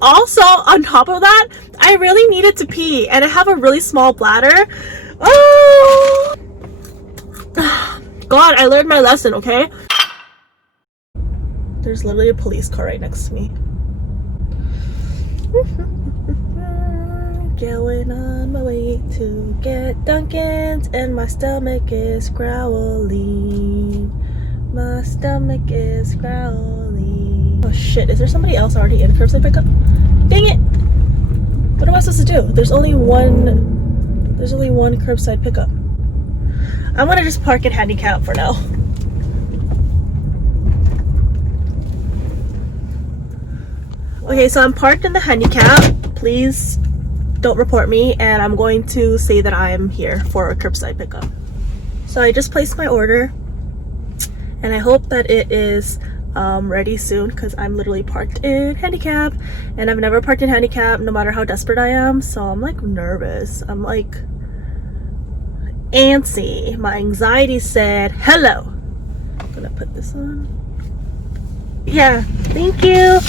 Also, on top of that, I really needed to pee and I have a really small bladder. Oh! God, I learned my lesson, okay? There's literally a police car right next to me. Going on my way to get Dunkin's and my stomach is growling. My stomach is growling. Oh shit, is there somebody else already in curbside pickup? Dang it! What am I supposed to do? There's only one curbside pickup. I'm gonna just park in handicap for now. Okay, so I'm parked in the handicap. Please don't report me, and I'm going to say that I'm here for a curbside pickup. So I just placed my order, and I hope that it is ready soon because I'm literally parked in handicap, and I've never parked in handicap no matter how desperate I am. So I'm like nervous. I'm like antsy. My anxiety said hello. I'm gonna put this on. Yeah, thank you.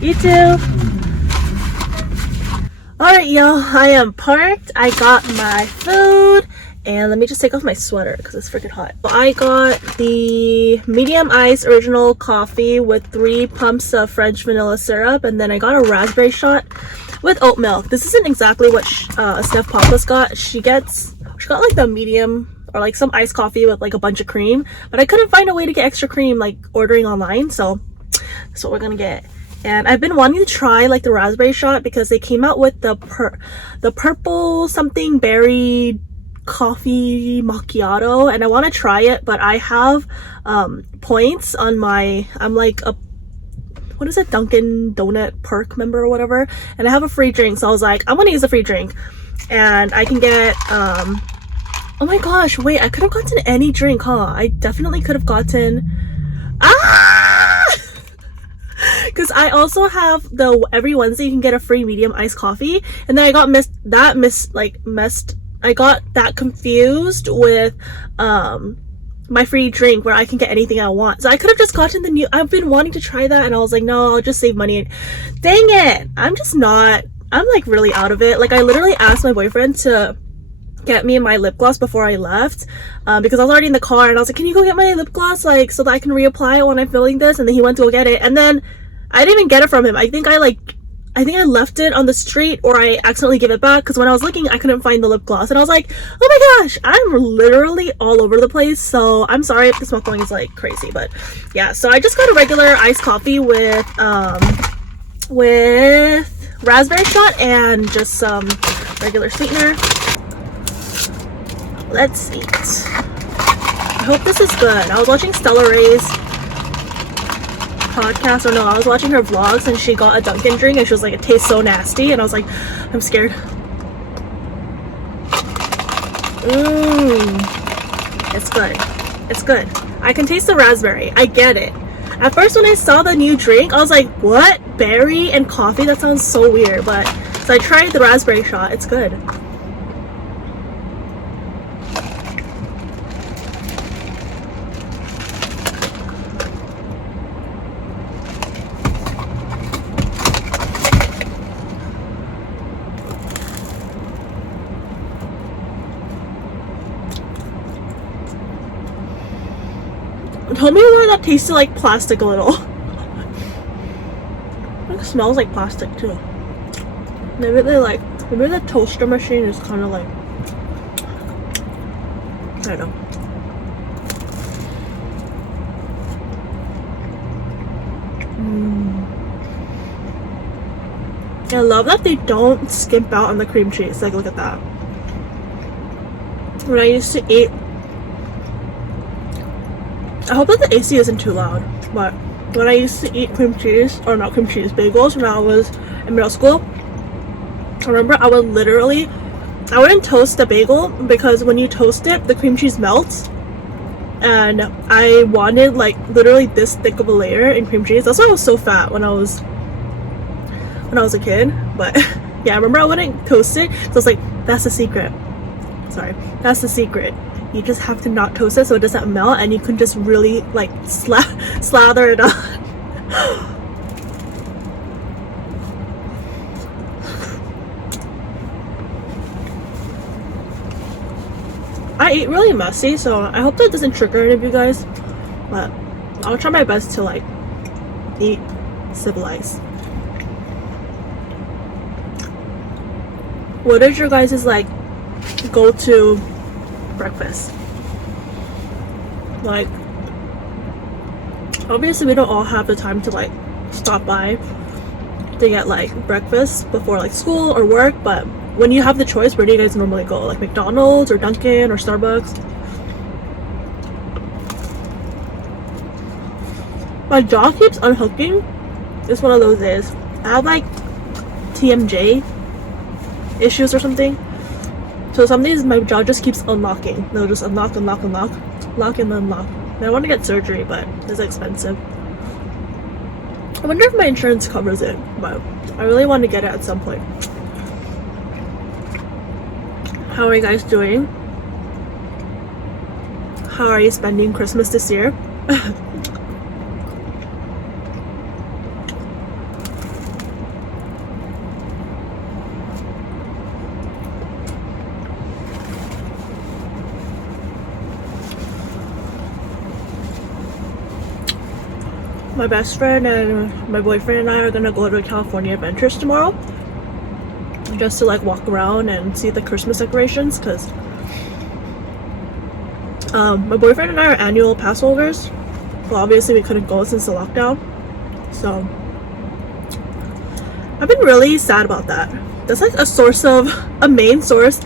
You too. Alright y'all, I am parked. I got my food, and let me just take off my sweater because it's freaking hot. I got the medium ice original coffee with 3 pumps of French vanilla syrup, and then I got a raspberry shot with oat milk. This isn't exactly what Steph Pappas got. She got like the medium, or like some iced coffee with like a bunch of cream, but I couldn't find a way to get extra cream like ordering online, so that's what we're gonna get. And I've been wanting to try like the raspberry shot because they came out with the purple something berry coffee macchiato, and I want to try it, but I have points on my, I'm like a, what is it, Dunkin Donut perk member or whatever, and I have a free drink, so I was like, I'm gonna use a free drink, and I can get oh my gosh, wait, I could have gotten any drink, huh? I definitely could have gotten because I also have the every Wednesday you can get a free medium iced coffee, and then I got I got that confused with my free drink where I can get anything I want. So I could have just gotten the new, I've been wanting to try that, and I was like, no, I'll just save money. Dang it, I'm like really out of it. Like I literally asked my boyfriend to get me my lip gloss before I left because I was already in the car, and I was like, can you go get my lip gloss like so that I can reapply it when I'm filming this? And then he went to go get it, and then I didn't even get it from him. I think I left it on the street, or I accidentally gave it back because when I was looking I couldn't find the lip gloss, and I was like, oh my gosh, I'm literally all over the place. So I'm sorry if the mukbang is like crazy, but yeah. So I just got a regular iced coffee with raspberry shot and just some regular sweetener. Let's eat. I hope this is good. I was watching Stella Ray's podcast, or no, I was watching her vlogs, and she got a Dunkin drink and she was like, it tastes so nasty, and I was like, I'm scared. It's good. It's good. I can taste the raspberry. I get it. At first when I saw the new drink, I was like, what? Berry and coffee? That sounds so weird, but so I tried the raspberry shot. It's good. Tell me why that tasted like plastic a little. It smells like plastic too. Maybe the toaster machine is kind of like, I don't know. I love that they don't skimp out on the cream cheese. Like, look at that. When I used to eat, I hope that the AC isn't too loud, but when I used to eat cream cheese, or not cream cheese, bagels when I was in middle school, I remember I wouldn't toast the bagel because when you toast it, the cream cheese melts, and I wanted like literally this thick of a layer in cream cheese. That's why I was so fat when I was a kid. But yeah, I remember I wouldn't toast it, so I was like, that's the secret. Sorry, that's the secret. You just have to not toast it so it doesn't melt, and you can just really like slather it on. I eat really messy, so I hope that doesn't trigger any of you guys, but I'll try my best to like eat civilized. What is your guys' like go-to breakfast? Like, obviously we don't all have the time to like stop by to get like breakfast before like school or work, but when you have the choice, where do you guys normally go? Like McDonald's or Dunkin or Starbucks? My jaw keeps unhooking. It's one of those days. I have like TMJ issues or something. So some days my jaw just keeps unlocking. They'll just unlock, unlock, unlock, lock and unlock. And I want to get surgery, but it's expensive. I wonder if my insurance covers it, but I really want to get it at some point. How are you guys doing? How are you spending Christmas this year? My best friend and my boyfriend and I are gonna go to California Adventures tomorrow, just to like walk around and see the Christmas decorations, because my boyfriend and I are annual pass holders, but obviously we couldn't go since the lockdown, so I've been really sad about that. That's like a main source.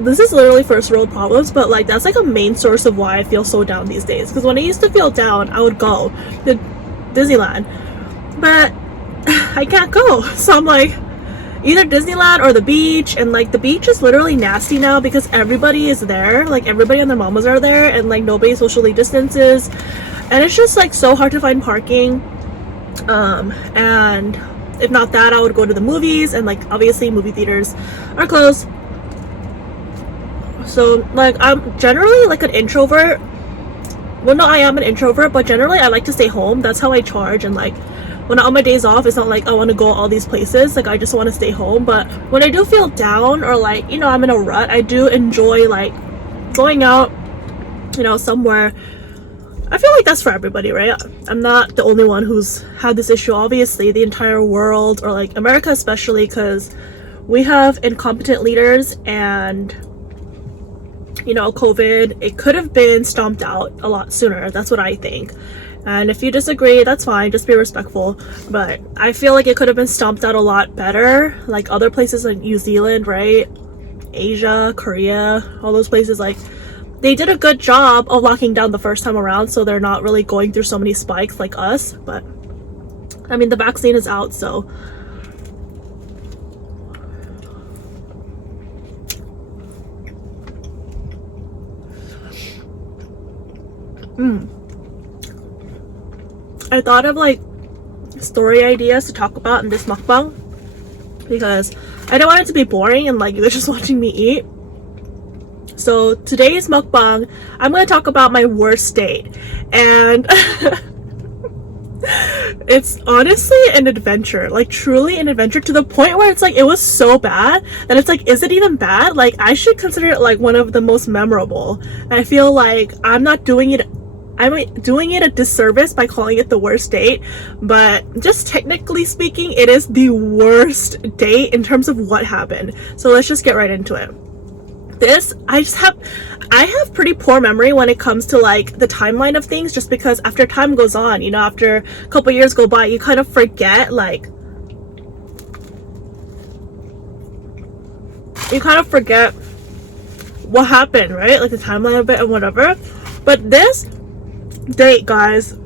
This is literally first world problems, but like that's like a main source of why I feel so down these days, because when I used to feel down, I would go to Disneyland, but I can't go, so I'm like either Disneyland or the beach, and like the beach is literally nasty now because everybody is there, like everybody and their mamas are there, and like nobody socially distances, and it's just like so hard to find parking. And if not that, I would go to the movies, and like obviously movie theaters are closed. So like I'm generally like an introvert. Well, no, I am an introvert, but generally I like to stay home. That's how I charge. And like when I'm on my days off, it's not like I want to go all these places. Like I just want to stay home. But when I do feel down, or like, you know, I'm in a rut, I do enjoy like going out, you know, somewhere. I feel like that's for everybody, right? I'm not the only one who's had this issue. Obviously the entire world, or like America especially, because we have incompetent leaders, and you know, COVID, it could have been stomped out a lot sooner. That's what I think. And if you disagree, that's fine, just be respectful. But I feel like it could have been stomped out a lot better. Like other places like New Zealand, right? Asia, Korea, all those places, like they did a good job of locking down the first time around, so they're not really going through so many spikes like us. But I mean, the vaccine is out, so I thought of like story ideas to talk about in this mukbang, because I don't want it to be boring and like you're just watching me eat. So today's mukbang, I'm going to talk about my worst date, and it's honestly an adventure, like truly an adventure, to the point where it's like it was so bad that it's like, is it even bad? Like I should consider it like one of the most memorable. And I feel like I'm doing it a disservice by calling it the worst date, but just technically speaking, it is the worst date in terms of what happened. So let's just get right into it. I have pretty poor memory when it comes to like the timeline of things, just because after time goes on, you know, after a couple years go by, you kind of forget, like what happened, right? Like the timeline of it and whatever. But this date, guys,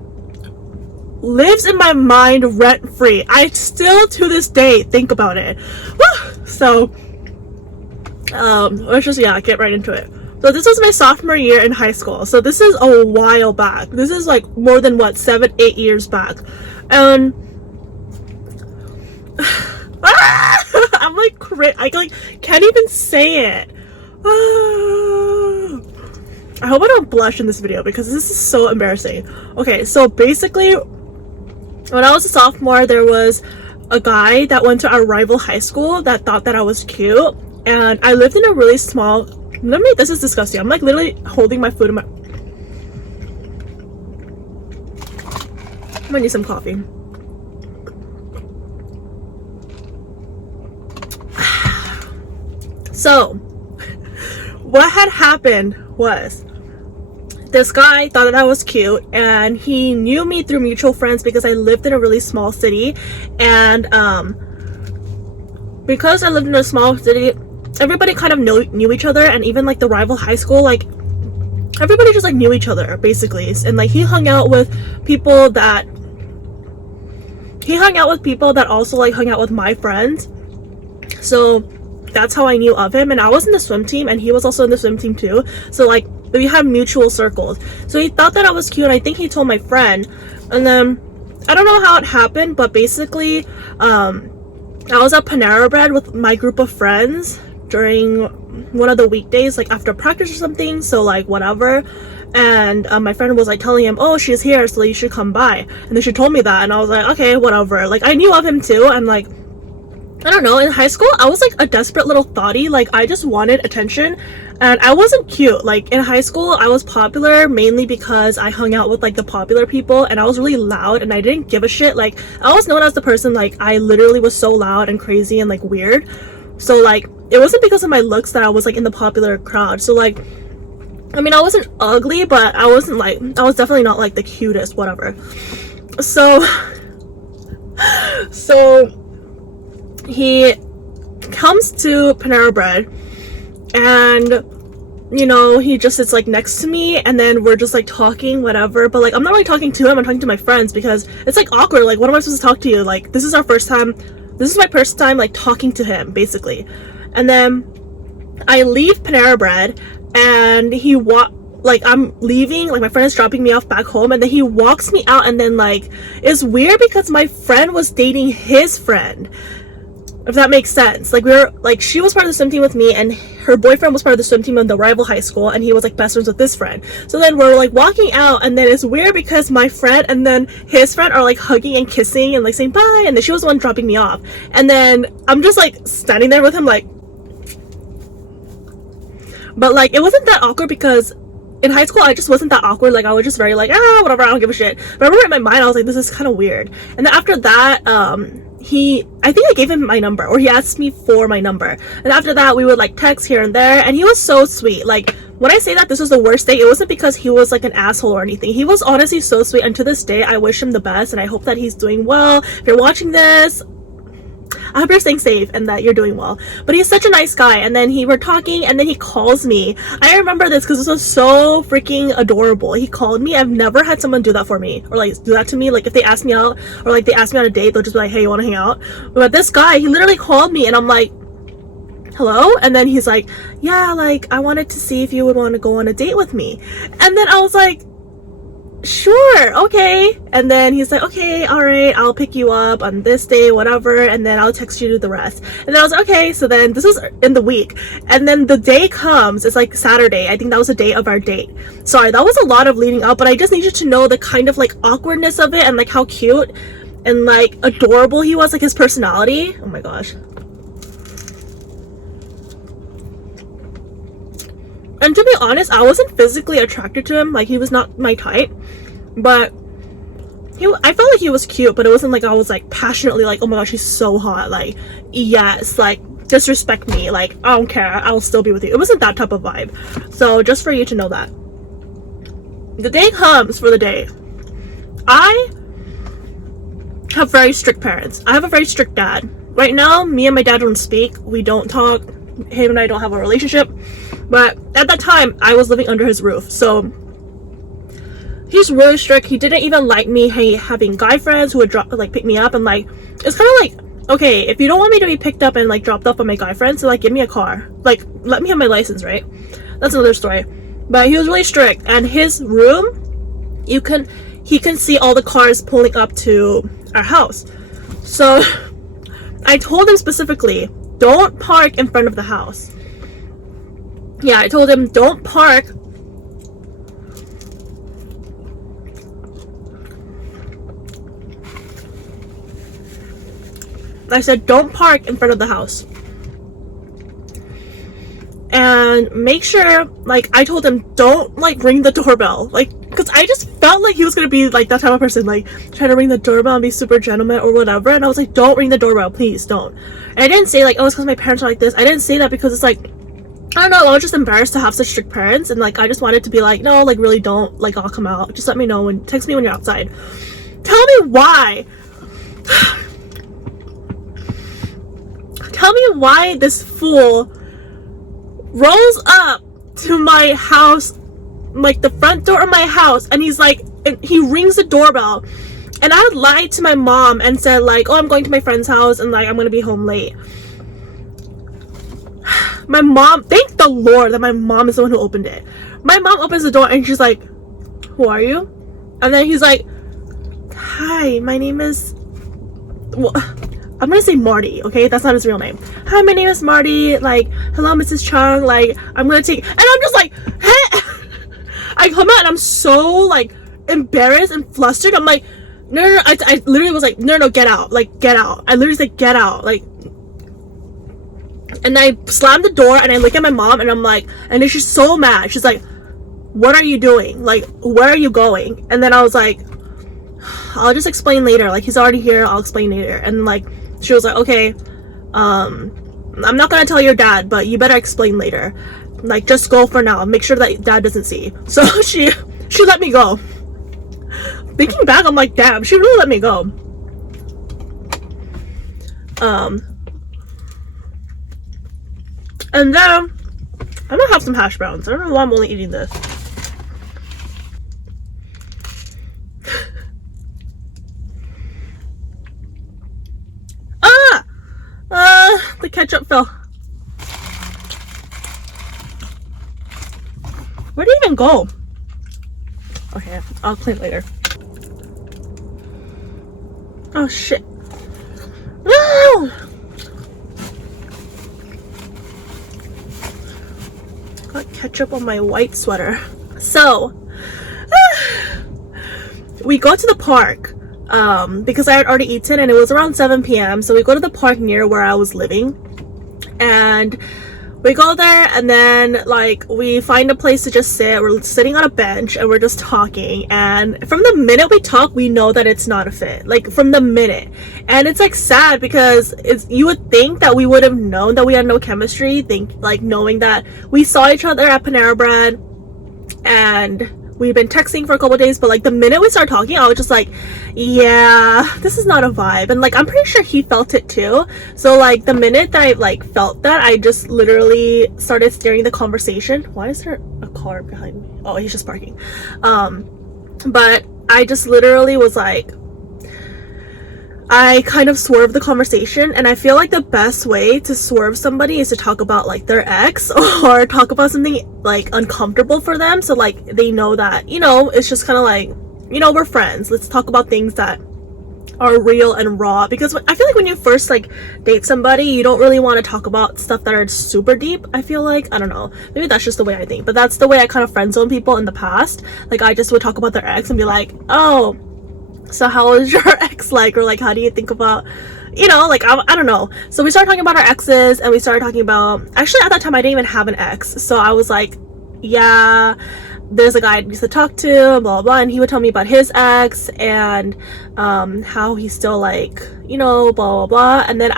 lives in my mind rent free. I still to this day think about it. Woo! So let's just get right into it. So this was my sophomore year in high school, so this is a while back. This is like more than 7-8 years back. And I'm like I like can't even say it. I hope I don't blush in this video because this is so embarrassing. Okay, so basically when I was a sophomore, there was a guy that went to our rival high school that thought that I was cute, and I lived in a really small Literally, this is disgusting. I'm like literally holding my food in my... I'm gonna need some coffee. So, what had happened was this guy thought that I was cute, and he knew me through mutual friends because I lived in a really small city. And because I lived in a small city, everybody kind of knew each other, and even like the rival high school, like everybody just like knew each other basically. And like he hung out with people that also like hung out with my friends, so that's how I knew of him. And I was in the swim team, and he was also in the swim team too, so like we had mutual circles. So he thought that I was cute, and I think he told my friend. And then I don't know how it happened, but basically I was at Panera Bread with my group of friends during one of the weekdays, like after practice or something, so like whatever. And my friend was like telling him, oh, she's here, so you should come by. And then she told me that, and I was like, okay, whatever. Like I knew of him too. And like, I don't know, in high school I was like a desperate little thotty. Like I just wanted attention, and I wasn't cute. Like in high school I was popular mainly because I hung out with like the popular people, and I was really loud, and I didn't give a shit. Like I was known as the person, like I literally was so loud and crazy and like weird. So like it wasn't because of my looks that I was like in the popular crowd. So like, I mean, I wasn't ugly, but I was definitely not like the cutest, whatever. So he comes to Panera Bread, and you know, he just sits like next to me, and then we're just like talking, whatever. But like I'm not really talking to him, I'm talking to my friends, because it's like awkward. Like what am I supposed to talk to you? Like this is my first time like talking to him basically. And then I leave Panera Bread, and like I'm leaving, like my friend is dropping me off back home, and then he walks me out. And then like it's weird because my friend was dating his friend, if that makes sense. Like she was part of the swim team with me, and her boyfriend was part of the swim team in the rival high school, and he was like best friends with this friend. So then we're like walking out, and then it's weird because my friend and then his friend are like hugging and kissing and like saying bye, and then she was the one dropping me off. And then I'm just like standing there with him, like, but like it wasn't that awkward because in high school I just wasn't that awkward. Like I was just very like, whatever, I don't give a shit. But I remember in my mind I was like, this is kind of weird. And then after that I think I gave him my number, or he asked me for my number, and after that we would like text here and there. And he was so sweet. Like when I say that this was the worst day, it wasn't because he was like an asshole or anything. He was honestly so sweet, and to this day I wish him the best, and I hope that he's doing well. If you're watching this, I hope you're staying safe and that you're doing well. But he's such a nice guy. And then we're talking, and then he calls me. I remember this because this was so freaking adorable. He called me. I've never had someone do that for me, or like do that to me. Like if they ask me out, or like they ask me on a date, they'll just be like, hey, you want to hang out? But this guy, he literally called me, and I'm like, hello? And then he's like, yeah, like I wanted to see if you would want to go on a date with me. And then I was like, sure, okay. And then he's like, okay, all right, I'll pick you up on this day, whatever, and then I'll text you the rest. And then I was like, okay. So then this was in the week, and then the day comes. It's like Saturday. I think that was the day of our date. Sorry, that was a lot of leading up, but I just need you to know the kind of like awkwardness of it, and like how cute and like adorable he was, like his personality. Oh my gosh. And to be honest, I wasn't physically attracted to him. Like he was not my type, but I felt like he was cute, but it wasn't like I was like passionately like, oh my gosh, he's so hot, like yes, like disrespect me, like I don't care, I'll still be with you. It wasn't that type of vibe. So just for you to know that. The day comes for the day. I have very strict parents. I have a very strict dad. Right now, me and my dad don't speak. We don't talk. Him and I don't have a relationship. But at that time, I was living under his roof. So he's really strict. He didn't even like me having guy friends who would pick me up, and like it's kind of like, okay, if you don't want me to be picked up and like dropped off by my guy friends, so like give me a car, like let me have my license, right? That's another story. But he was really strict, and his room, he can see all the cars pulling up to our house. So I told him specifically, don't park in front of the house. Yeah, I told him, don't park I said, don't park in front of the house. And and make sure, like, I told him, don't like ring the doorbell, like, because I just felt like he was gonna be like that type of person, like try to ring the doorbell and be super gentleman or whatever. And I was like, don't ring the doorbell, please don't. And I didn't say like, oh, it's because my parents are like this. I didn't say that because it's like, I don't know, I was just embarrassed to have such strict parents, and like I just wanted to be like, no, like really don't, like I'll come out, just let me know, and text me when you're outside. Tell me why. Tell me why this fool rolls up to my house, like the front door of my house, and he's like, and he rings the doorbell, and I lied to my mom and said like, oh, I'm going to my friend's house and like I'm gonna be home late. My mom, thank the Lord that my mom is the one who opened it. My mom opens the door and she's like, who are you? And then he's like, hi, my name is, well, I'm gonna say Marty, okay? That's not his real name. Hi, my name is Marty. Like, hello, Mrs. Chung. Like, I'm gonna take, and I'm just like, hey. I come out and I'm so like embarrassed and flustered. I'm like, no. I literally was like, no, get out. Like, get out. I literally said, get out. Like, and I slammed the door and I look at my mom and I'm like, and then she's so mad. She's like, what are you doing? Like, where are you going? And then I was like, I'll just explain later. Like, he's already here. I'll explain later. And like, she was like, okay, I'm not gonna tell your dad, but you better explain later. Like, just go for now. Make sure that dad doesn't see. So she let me go. Thinking back, I'm like, damn, she really let me go. And then I'm gonna have some hash browns. I don't know why I'm only eating this. The ketchup fell. Where did it even go? Okay, I'll clean it later. Oh shit. No! Got ketchup on my white sweater. So, we go to the park. Because I had already eaten and it was around 7 p.m. So we go to the park near where I was living, and we go there, and then like we find a place to just sit. We're sitting on a bench and we're just talking, and from the minute we talk, we know that it's not a fit, like from the minute. And it's like sad because you would think that we would have known that we had no chemistry, knowing that we saw each other at Panera Bread and we've been texting for a couple days, but like the minute we started talking, I was just like, yeah, this is not a vibe. And like I'm pretty sure he felt it too. So like the minute that I like felt that, I just literally started steering the conversation. Why is there a car behind me? Oh, he's just parking. But I just literally was like, I kind of swerved the conversation, and I feel like the best way to swerve somebody is to talk about like their ex or talk about something like uncomfortable for them, so like they know that, you know, it's just kind of like, you know, we're friends, let's talk about things that are real and raw. Because I feel like when you first like date somebody, you don't really want to talk about stuff that are super deep. I feel like, I don't know, maybe that's just the way I think, but that's the way I kind of friend zone people in the past. Like I just would talk about their ex and be like, oh, so how is your ex like, or like how do you think about, you know, like I don't know. So we started talking about our exes, and we started talking about, actually at that time I didn't even have an ex, so I was like, yeah, there's a guy I used to talk to, blah blah blah, and he would tell me about his ex and how he's still like, you know, blah blah blah. And then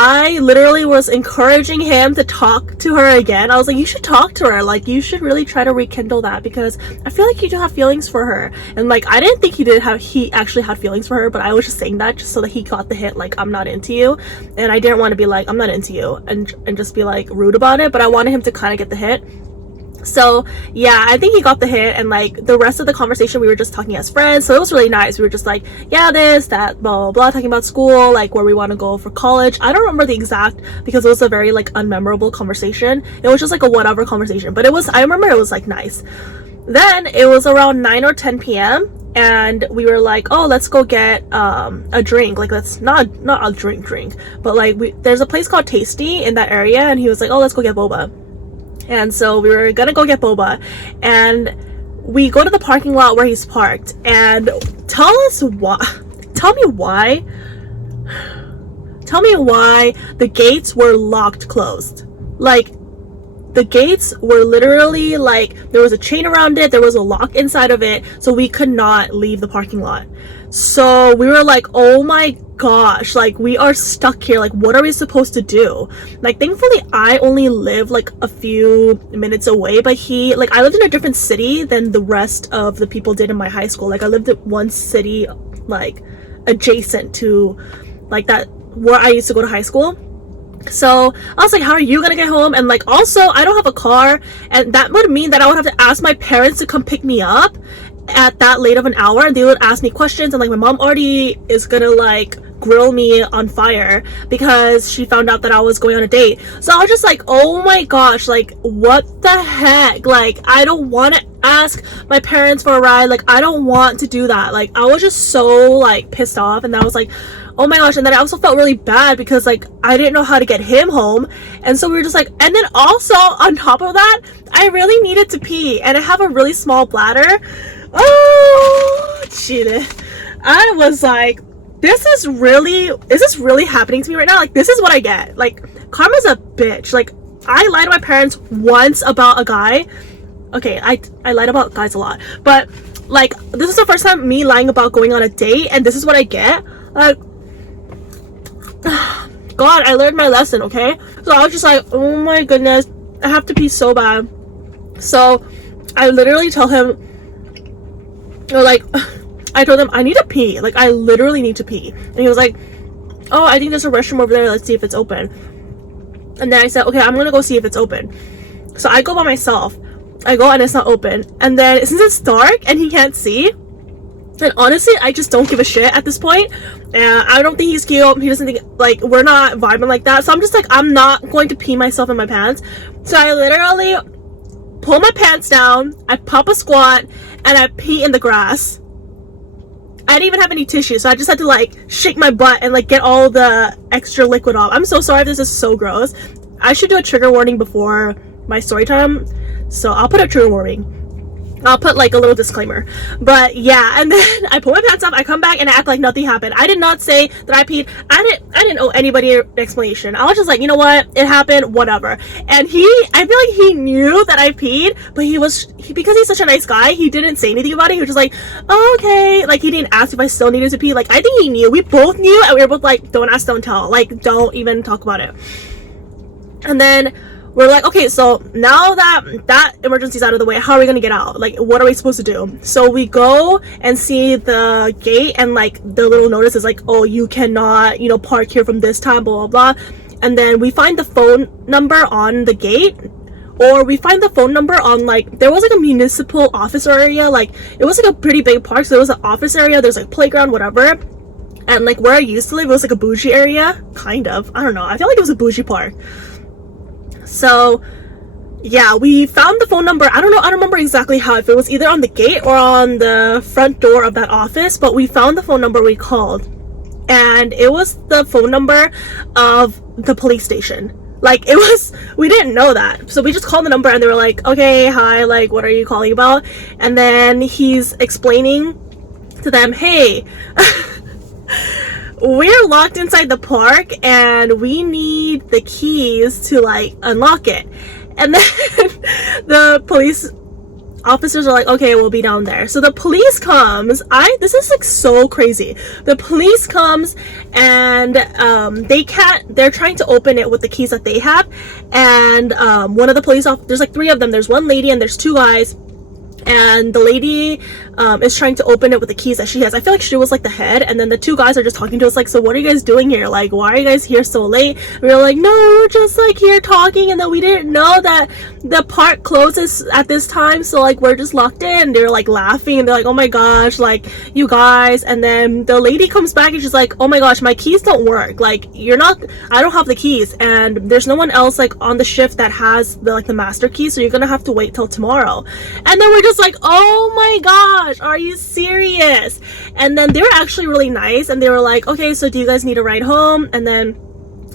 I literally was encouraging him to talk to her again. I was like, you should talk to her, like you should really try to rekindle that, because I feel like you do have feelings for her. And like I didn't think he actually had feelings for her, but I was just saying that just so that he got the hint, like I'm not into you. And I didn't want to be like, I'm not into you, and just be like rude about it, but I wanted him to kind of get the hint. So yeah, I think he got the hint, and like the rest of the conversation we were just talking as friends, so it was really nice. We were just like, yeah, this, that, blah blah blah, talking about school, like where we want to go for college. I don't remember the exact, because it was a very like unmemorable conversation. It was just like a whatever conversation, but I remember it was like nice. Then it was around 9 or 10 p.m. and we were like, oh, let's go get a drink. Like, let's not a drink, but like there's a place called Tasty in that area, and he was like, oh, let's go get boba. And so we were gonna go get boba, and we go to the parking lot where he's parked, and tell me why the gates were locked closed. Like, the gates were literally like, there was a chain around it, there was a lock inside of it, so we could not leave the parking lot. So we were like, oh my gosh, like we are stuck here, like what are we supposed to do? Like thankfully I only live like a few minutes away, but I lived in a different city than the rest of the people did in my high school. Like I lived in one city like adjacent to like that where I used to go to high school. So I was like, how are you gonna get home? And like also I don't have a car, and that would mean that I would have to ask my parents to come pick me up at that late of an hour, and they would ask me questions, and like my mom already is gonna like grill me on fire because she found out that I was going on a date. So I was just like, oh my gosh, like what the heck, like I don't want to ask my parents for a ride, like I don't want to do that. Like I was just so like pissed off, and I was like, oh my gosh. And then I also felt really bad because like I didn't know how to get him home, and so we were just like, and then also on top of that I really needed to pee, and I have a really small bladder. Oh, cheated. I was like, is this really happening to me right now? Like this is what I get. Like karma's a bitch. Like I lied to my parents once about a guy. Okay, I lied about guys a lot, but like this is the first time me lying about going on a date, and this is what I get. Like God, I learned my lesson, okay? So I was just like, oh my goodness, I have to pee so bad. So I literally tell him, or like I told him I need to pee, like I literally need to pee, and he was like, oh, I think there's a restroom over there, let's see if it's open. And then I said, okay, I'm gonna go see if it's open. So I go by myself, I go and it's not open, and then since it's dark and he can't see, and honestly I just don't give a shit at this point, and I don't think he's cute, he doesn't think, like we're not vibing like that, so I'm just like, I'm not going to pee myself in my pants. So I literally pull my pants down, I pop a squat, and I pee in the grass. I didn't even have any tissue, so I just had to like shake my butt and like get all the extra liquid off. I'm so sorry if this is so gross. I should do a trigger warning before my story time, so I'll put a trigger warning. I'll put like a little disclaimer. But yeah, and then I pull my pants off, I come back and I act like nothing happened. I did not say that I peed. I didn't owe anybody an explanation. I was just like, you know what, it happened, whatever. And I feel like he knew that I peed, but because he's such a nice guy, he didn't say anything about it. He was just like, oh, okay, like he didn't ask if I still needed to pee. Like I think he knew, we both knew, and we were both like, don't ask, don't tell, like don't even talk about it. And then we're like, okay, so now that emergency's out of the way, how are we gonna get out? Like what are we supposed to do? So we go and see the gate, and like the little notice is like, oh, you cannot, you know, park here from this time, blah blah blah. And then we find the phone number on the gate, or we find the phone number on, like, there was like a municipal office area, like it was like a pretty big park, so there was an office area, there's like playground, whatever. And like where I used to live, it was like a bougie area, kind of, I don't know, I feel like it was a bougie park. So yeah, we found the phone number. I don't remember exactly how, if it was either on the gate or on the front door of that office, but we found the phone number, we called, and it was the phone number of the police station. Like it was, we didn't know that, so we just called the number, and they were like, okay, hi, like what are you calling about? And then he's explaining to them, hey, we're locked inside the park and we need the keys to like unlock it. And then the police officers are like, okay, we'll be down there. So the police comes. This is like so crazy. The police comes, and they're trying to open it with the keys that they have. And one of the police officers, there's like 3 of them, there's one lady and there's 2 guys. And the lady is trying to open it with the keys that she has. I feel like she was like the head, and then the 2 guys are just talking to us like, so what are you guys doing here? Like, why are you guys here so late? We were like, no, we're just like here talking, and then we didn't know that the park closes at this time, so like we're just locked in. They're like laughing, and they're like, oh my gosh, like you guys. And then the lady comes back and she's like, oh my gosh, my keys don't work, like I don't have the keys, and there's no one else like on the shift that has the master key, so you're gonna have to wait till tomorrow. And then we're just like, oh my gosh, are you serious? And then they were actually really nice, and they were like, okay, so do you guys need a ride home? And then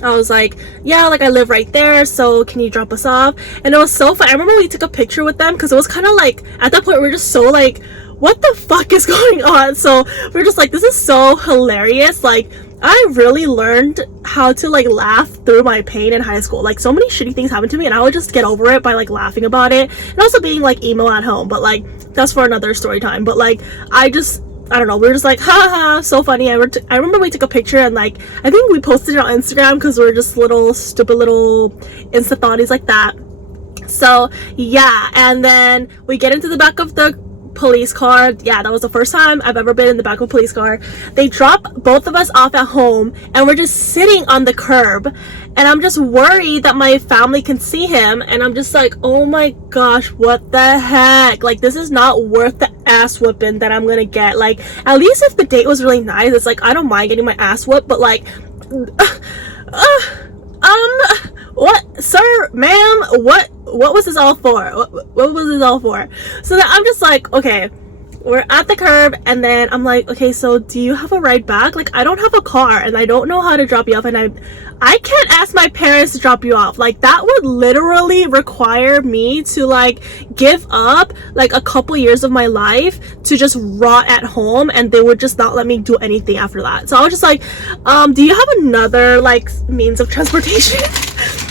I was like, yeah, like I live right there, so can you drop us off? And it was so fun. I remember we took a picture with them, because it was kind of like, at that point we were just so like, what the fuck is going on? So we're just like, this is so hilarious. Like I really learned how to like laugh through my pain in high school. Like so many shitty things happened to me and I would just get over it by like laughing about it, and also being like emo at home, but like that's for another story time. But like I don't know, we were just like haha, so funny. I remember we took a picture and like I think we posted it on Instagram because we're just little stupid little insta thoughties like that. So yeah, and then we get into the back of the police car. Yeah, that was the first time I've ever been in the back of a police car. They drop both of us off at home and we're just sitting on the curb, and I'm just worried that my family can see him, and I'm just like, oh my gosh, what the heck, like this is not worth the ass whooping that I'm gonna get. Like at least if the date was really nice, it's like I don't mind getting my ass whooped, but like what, sir, ma'am, what was this all for? What was this all for? So then I'm just like, okay, we're at the curb, and then I'm like, okay, so do you have a ride back? Like I don't have a car and I don't know how to drop you off, and I can't ask my parents to drop you off. Like that would literally require me to like give up like a couple years of my life to just rot at home, and they would just not let me do anything after that. So I was just like, do you have another like means of transportation?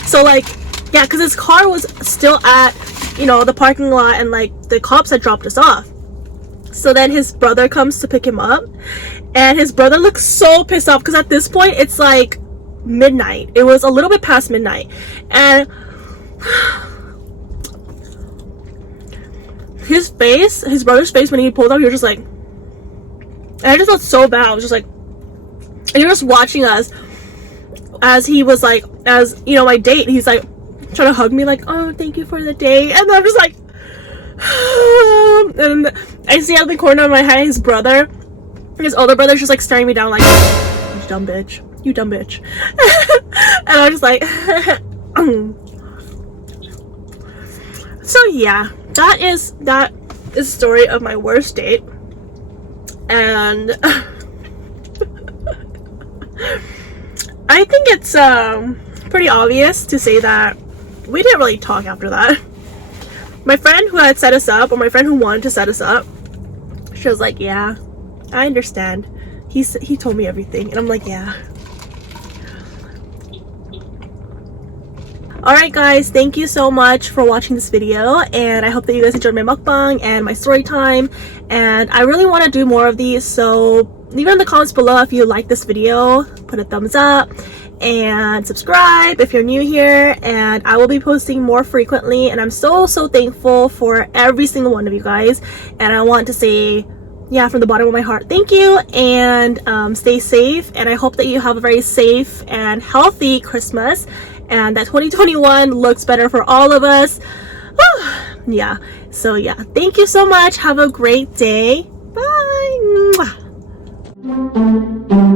So like, yeah, because his car was still at, you know, the parking lot, and like the cops had dropped us off. So then his brother comes to pick him up, and his brother looks so pissed off because at this point it's like midnight. It was a little bit past midnight, and his brother's face when he pulled up, he was just like, and I just felt so bad. I was just like, and he was just watching us as he was like, as you know, my date, he's like trying to hug me like, oh, thank you for the date, and I'm just like and I see out the corner of my eye his brother, his older brother's just like staring me down like, you dumb bitch, you dumb bitch. And I was just like so yeah, that is the story of my worst date. And I think it's pretty obvious to say that we didn't really talk after that. My friend who had set us up, or my friend who wanted to set us up, she was like, yeah, I understand. He told me everything. And I'm like, yeah. Alright guys, thank you so much for watching this video, and I hope that you guys enjoyed my mukbang and my story time, and I really want to do more of these, so leave it in the comments below if you like this video. Put a thumbs up and subscribe if you're new here, and I will be posting more frequently, and I'm so thankful for every single one of you guys, and I want to say, yeah, from the bottom of my heart, thank you, and stay safe, and I hope that you have a very safe and healthy Christmas, and that 2021 looks better for all of us. Yeah, so yeah, thank you so much. Have a great day. Bye. Mwah.